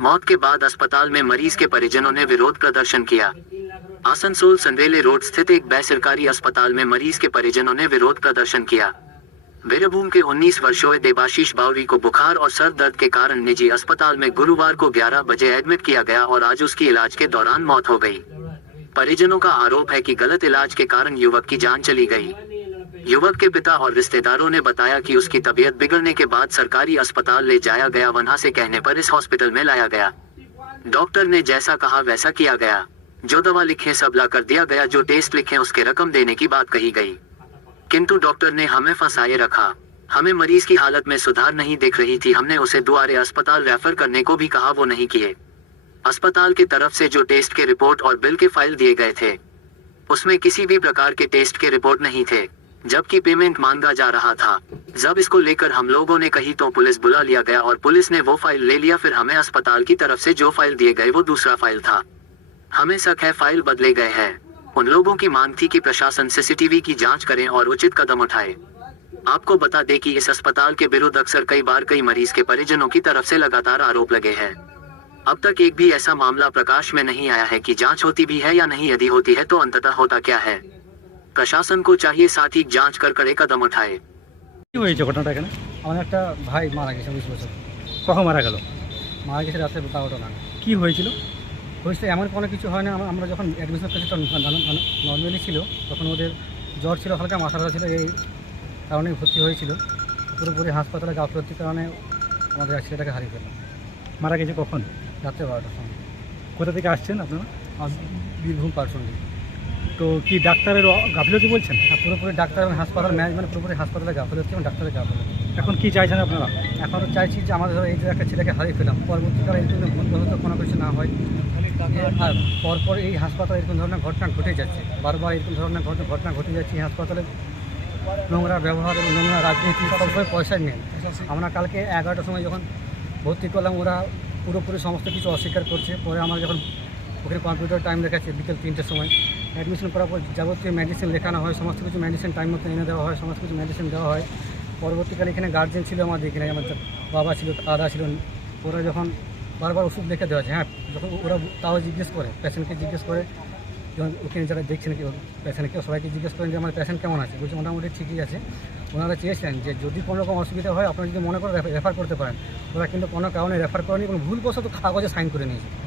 मौत के बाद अस्पताल में मरीज के परिजनों ने विरोध प्रदर्शन किया। आसनसोल संदेले रोड स्थित एक बेसरकारी अस्पताल में मरीज के परिजनों ने विरोध प्रदर्शन किया। वीरभूम के 19 वर्षीय देबाशीष बावरी को बुखार और सर दर्द के कारण निजी अस्पताल में गुरुवार को 11 बजे एडमिट किया गया और आज उसकी इलाज के दौरान मौत हो गई। परिजनों का आरोप है कि गलत इलाज के कारण युवक की जान चली गई। युवक के पिता और रिश्तेदारों ने बताया कि उसकी तबीयत बिगड़ने के बाद सरकारी अस्पताल ले जाया गया। वहां से कहने पर इस हॉस्पिटल में लाया गया। डॉक्टर ने जैसा कहा वैसा किया गया। जो दवा लिखे सब ला कर दिया गया, जो टेस्ट लिखे उसके रकम देने की बात कही गई, किंतु डॉक्टर ने हमें फंसाए रखा। हमें मरीज की हालत में सुधार नहीं दिख रही थी। हमने उसे दोबारा अस्पताल रेफर करने को भी कहा, वो नहीं किए। अस्पताल की तरफ से जो टेस्ट के रिपोर्ट और बिल के फाइल दिए गए थे उसमें किसी भी प्रकार के टेस्ट के रिपोर्ट नहीं थे, जबकि पेमेंट मांगा जा रहा था। जब इसको लेकर हम लोगों ने कही तो पुलिस बुला लिया गया और पुलिस ने वो फाइल ले लिया। फिर हमें अस्पताल की तरफ से जो फाइल दिए गए वो दूसरा फाइल था। हमें शक है फाइल बदले गए हैं। उन लोगों की मांग थी कि प्रशासन सीसीटीवी की जांच करें और उचित कदम उठाए। आपको बता दें कि इस अस्पताल के विरुद्ध अक्सर कई बार कई मरीज के परिजनों की तरफ से लगातार आरोप लगे हैं। अब तक एक भी ऐसा मामला प्रकाश में नहीं आया है कि जांच होती भी है या नहीं। यदि होती है तो अंततः होता क्या है? प्रशासन को चाहिए साथ ही जांच कर कड़े कदम उठाए। ঘটনাটা এখানে আমার একটা ভাই মারা গেছে 19 বছর। কখন মারা গেল? মারা গেছে রাতে 12টা নাগাদ। কি হয়েছিল? হয়েছে এমন কোনো কিছু হয় না। আমরা যখন অ্যাডমিশন করেছি তখন নর্মালি ছিল, তখন ওদের জ্বর ছিল, হালকা মাথা ব্যথা ছিল, এই কারণে ভর্তি হয়েছিল। পুরোপুরি হাসপাতালে গাফিলতির কারণে আমাদের ছেলেটাকে হারিয়ে ফেললাম। মারা গেছে কখন? রাত্রে 12টার সময়। কোথা থেকে আসছেন আপনারা? বীরভূম পার্সোনালি। তো কি ডাক্তারের গাফিলতি বলছেন? পুরোপুরি ডাক্তার এবং হাসপাতাল ম্যানেজমেন্ট পুরোপুরি হাসপাতালে গাফিলতি এবং ডাক্তারের গাফিলতি। এখন কি চাইছেন আপনারা? এখন চাইছি যে আমাদের এই যে একটা ছেলেকে হারিয়ে ফেলাম, পরবর্তীকালে এই জন্য ভুলবশত কোনো কিছু না হয়। আর পরপর এই হাসপাতালে এরকম ধরনের ঘটনা ঘটে যাচ্ছে, বারবার এরকম ধরনের ঘটনা ঘটে যাচ্ছে। এই হাসপাতালে নোংরা ব্যবহার এবং নোংরা রাজনীতি, সবসময় পয়সা নেন। আমরা কালকে 11টার সময় যখন ভর্তি করলাম, ওরা পুরোপুরি সমস্ত কিছু অস্বীকার করছে। পরে আমার যখন ওখানে কম্পিউটার টাইম লেখাচ্ছে বিকেল 3টের সময়, অ্যাডমিশন করার পর যাবতীয় মেডিসিন লেখানো হয়, সমস্ত কিছু মেডিসিন টাইম মতো এনে দেওয়া হয়, সমস্ত কিছু মেডিসিন দেওয়া হয়। পরবর্তীকালে এখানে গার্জেন ছিল আমাদের, এখানে আমার বাবা ছিল, দাদা ছিল। ওরা যখন বারবার ওষুধ লিখে দেওয়া যায়, হ্যাঁ, যখন ওরা তাও জিজ্ঞেস করে, পেশেন্টকে জিজ্ঞেস করে, যখন ওখানে যারা দেখছেন কি পেশেন্টকে, সবাইকে জিজ্ঞেস করেন যে আমার পেশেন্ট কেমন আছে, বলছে মোটামুটি ঠিকই আছে। ওনারা চেয়েছিলেন যে যদি কোনো রকম অসুবিধা হয় আপনারা যদি মনে করে রেফার করতে পারেন। ওরা কিন্তু কোনো কারণে রেফার করেনি এবং ভুলবশত কাগজে সাইন করে নিয়েছে।